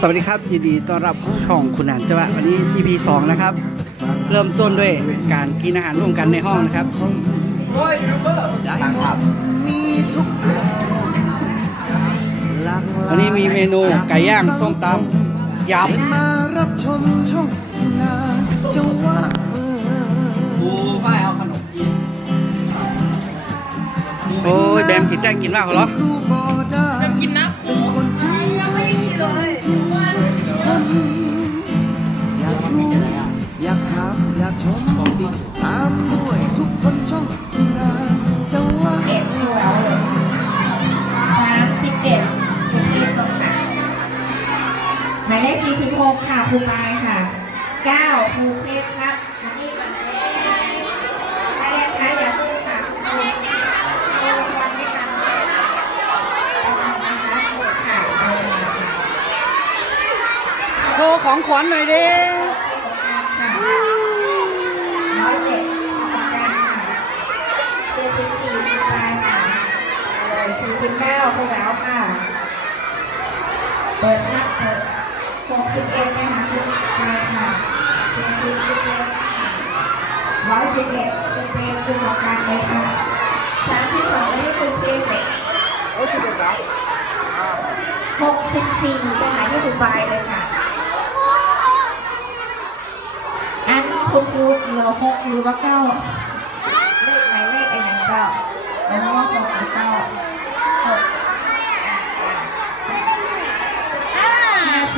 สวัสดีครับ ยินดีต้อนรับช่องคุณหานจังหวะวันนี้ EP 2นะครับ เริ่มต้นด้วยการกินอาหารร่วมกันในห้องนะครับวันนี้มีเมนูไก่ย่างส้มตำยมารับชมช่องนาจังหวะเออำโอ้ยแบมกินได้กินมากเหรอามอกชมตามด้วยทุกคนช่องนาจังหวะเอ็ดหัวสามสิบเจ็ดสิบเจ็ดตรงค่ะหมายเลขสี่สิบหกค่ะครูปายค่ะเก้าครูเพชรครับนนี้ก่อนเลยเลยค่ะอย่าพูดค่ะครูครูวันด้วยกันนะคะค่ะเอาเลยค่ะโชว์ของขวัญหน่อยดิ ร้อยเจ็ดประกันค่ะเจ็ดสิบสี่ครูปายค่ะ เก้าครูแหววค่ะ เปิดครับเปิดหกสิบเอ็ดนะคะคือไปค่ะเป็นคือสิบเอ็ดร้อยสิบเอ็ดเป็นเพลงคือของการเลยค่ะสามสิบสองไม่ได้คือเพลงเด็กหกสิบสี่ไปหาที่ดูไบเลยค่ะ อันคุณครูเหลือหกหรือว่าเก้าเลขไหนเลขไอ้หนังเก้าแล้วว่าหกหรือเก้าหก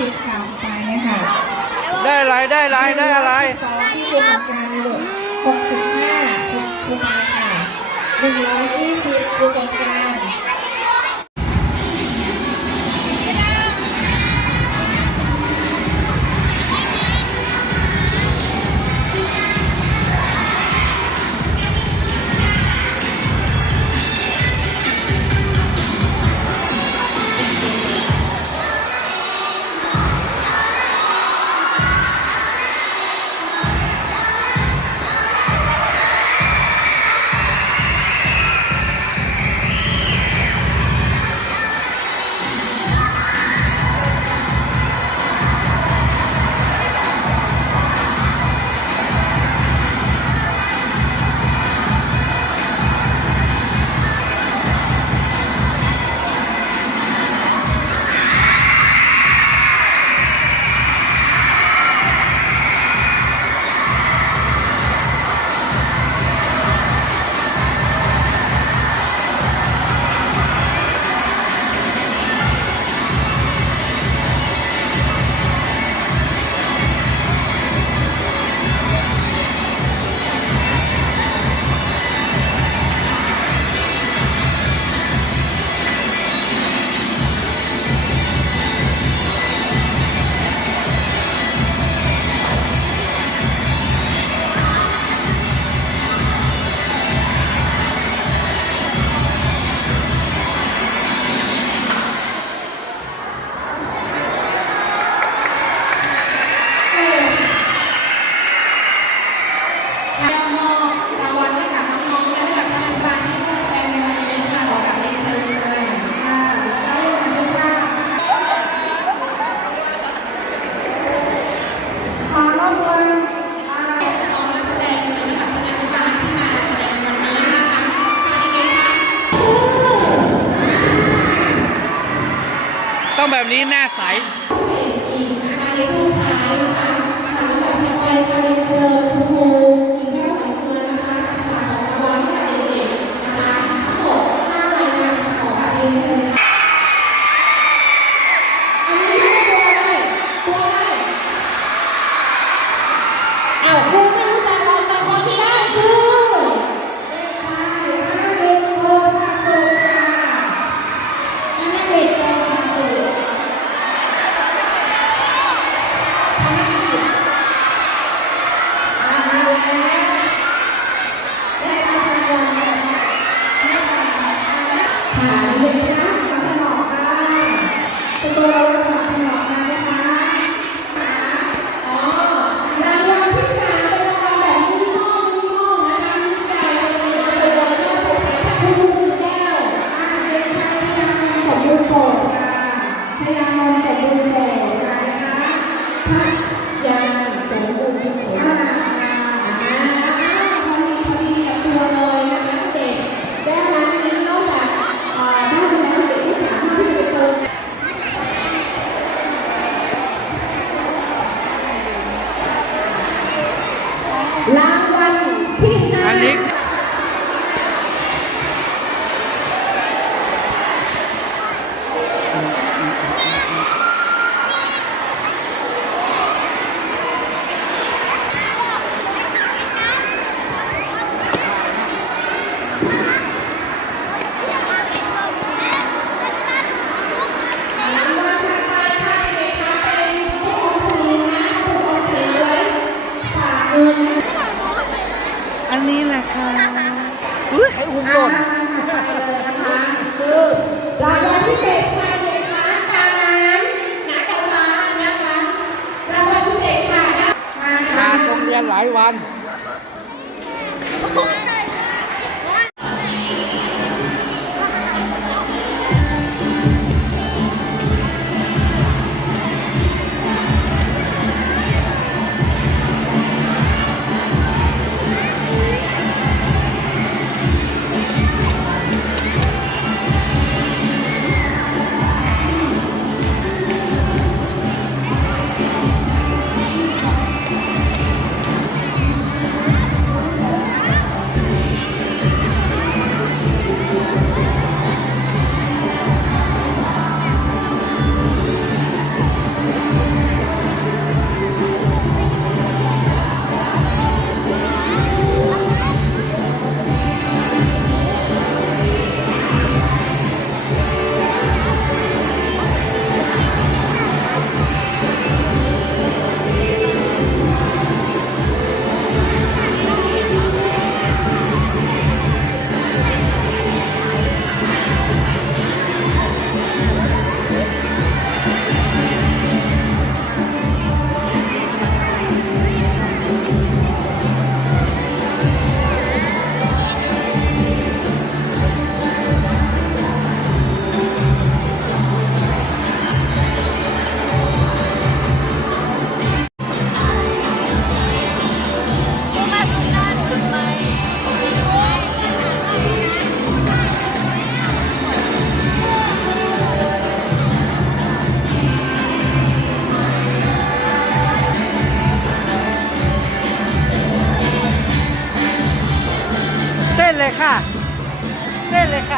ห้าสิบค่ะไปนะคะได้อะไรได้อะไรได้อะไรสองที่เป็นของการเลยหกสิบห้าคุณครูมาค่ะหนึ่งร้อยยี่สิบคือของการ ต้องแบบนี้หน้าใส 台湾。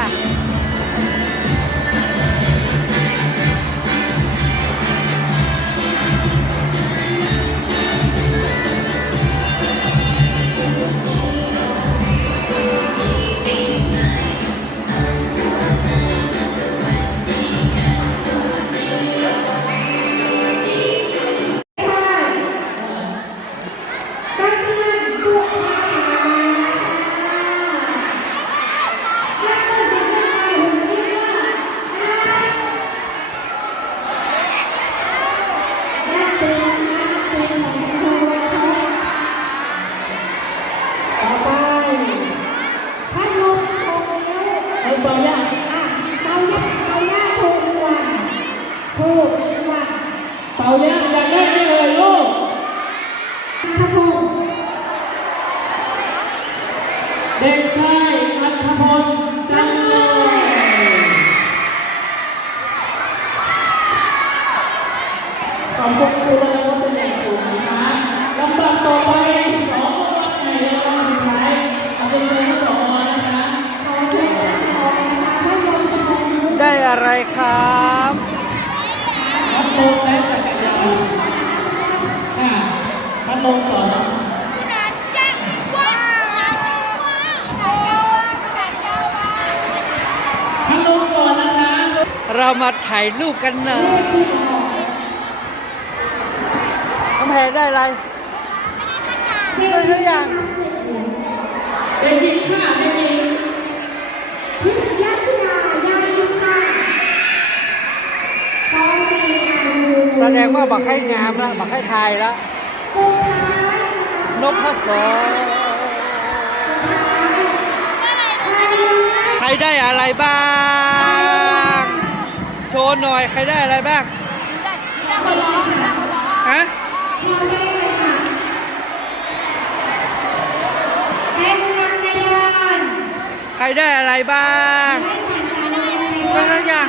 เอบคุณครูและวัฒนธรรมนะคะลำดับต่อไปสองวัดใหญ่รางวัลสุดท้ายเอาเป็นเชิญท่านผอนะคะขอเชิญท่านผอนะคะพัดลมโชว์นิ้วได้อะไรครับพัดลมและจักรยานค่ะพัดลมก่อนพัดลมก่อนนะคะเรามาถ่ายรูปกันหน่อยน้ำ แพรได้อะไรได้ทุกอย่างเด็กหญิงค่ะเด็กหญิงพิทยาธิยายายุค่ะตอนนี้อายุแสดงว่าบักให้งามแล้วบักให้ทายแล้วสุดท้ายนะคะนกพศรใครได้อะไรบ้าง โชว์หน่อยใครได้อะไรบ้างฮะ เป็นจักรยานใครได้อะไรบ้างได้ทุกอย่าง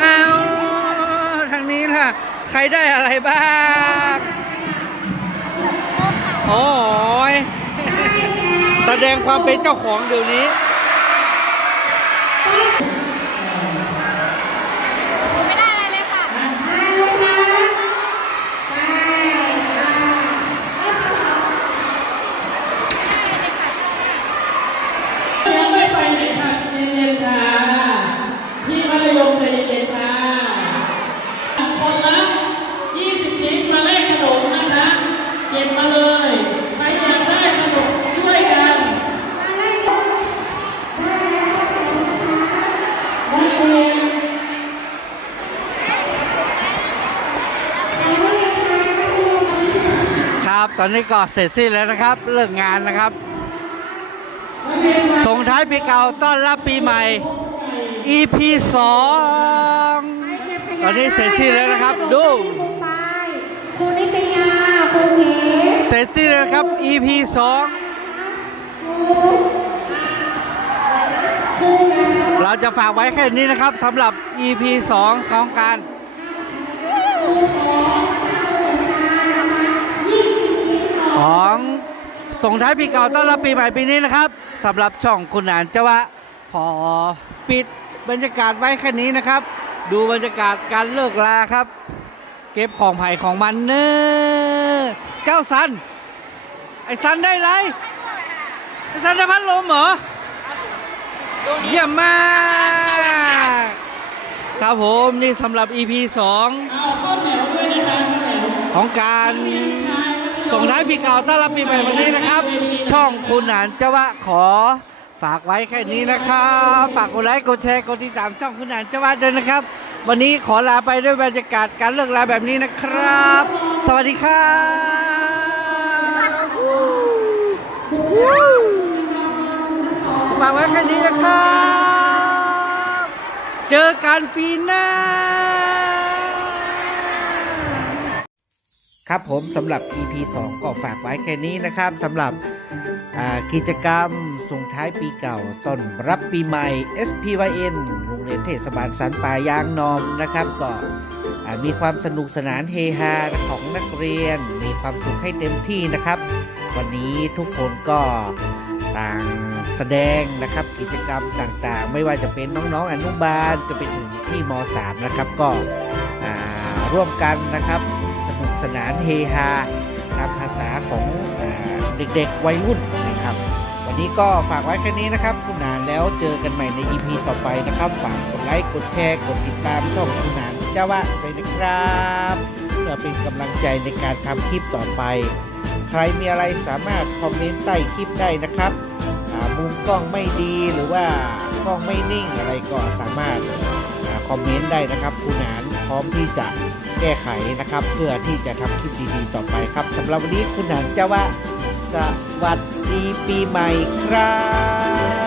เอาทางนี้ล่ะ ใครได้อะไรบ้างโอ้ยแสดงความเป็นเจ้าของเดี๋ยวนี้ เย็นะพี่มัธยมใจเย็นๆค่ะคนละ20 ชิ้มาแลกขนมนะคะ เก็บมาเลย ใครอยากได้ขนมช่วยกัน ได้เลยครับ ตอนนี้ก็เสร็จสิ้นแล้วนะครับ เลิกงานนะครับ ส่งท้ายปีเก่าต้อนรับปีใหม่ EP 2 ตอนนี้เสร็จสิ้นแล้วนะครับ ดูคุณนิตยาคุณเเสร็จสิ้นแล้วครับ EP 2 เราจะฝากไว้แค่นี้นะครับสำหรับ EP 2 ของการ ส่งท้ายปีเก่าต้อนรับปีใหม่ปีนี้นะครับสำหรับช่องคุณหนานจวะขอปิดบรรยากาศไว้แค่นี้นะครับ ดูบรรยากาศการเลิกลาครับ เก็บของไผ่ของมันเนอเจ้าสัน ไอ้สันได้ไรไอ้สันได้พัดลมเหรอเยี่ยมมาก ครับผมนี่สำหรับ EP 2เอาข้าวเหนียวด้วยนะคะข้าวเหนียวของการ ส่งท้ายปีเก่าต้อนรับปีใหม่วันนี้นะครับ ช่องคุณหนานเจ้าวะขอฝากไว้แค่นี้นะครับ ฝากกดไลค์กดแชร์กดติดตามช่องคุณหนานเจ้าวะด้วยนะครับ วันนี้ขอลาไปด้วยบรรยากาศการเลิกลาแบบนี้นะครับ สวัสดีครับฝากไว้แค่นี้นะครับ เจอกันปีหน้า ครับผมสำหรับ EP 2 ก็ฝากไว้แค่นี้นะครับสำหรับกิจกรรมส่งท้ายปีเก่าต้อนรับปีใหม่ SPYN โรงเรียนเทศบาลสันป่ายางนอมนะครับก็มีความสนุกสนานเฮฮาของนักเรียน มีความสุขให้เต็มที่นะครับ วันนี้ทุกคนก็ต่างแสดงนะครับกิจกรรมต่างๆ ไม่ว่าจะเป็นน้องๆอนุบาลจะไปถึงที่ม .3 นะครับก็ร่วมกันนะครับ สนานเฮฮาตามภาษาของอเด็กๆวัยรุ่นนะครับ วันนี้ก็ฝากไว้แค่นี้นะครับ คุณนานแล้วเจอกันใหม่ใน EP ต่อไปนะครับ ฝากกดไลค์ กดแชร์ กดติดตามช่องคุณนานเจ้าวะเลยนะครับเพื่อเป็นกำลังใจในการทำคลิปต่อไป ใครมีอะไรสามารถคอมเมนต์ใต้คลิปได้นะครับมุมกล้องไม่ดีหรือว่ากล้องไม่นิ่งอะไรก็สามารถ คอมเมนต์ได้นะครับคุณหนานพร้อมที่จะแก้ไขนะครับ เพื่อที่จะทำคลิปดีๆต่อไปครับสำหรับวันนี้คุณหนานเจ้าวะสวัสดีปีใหม่ครับ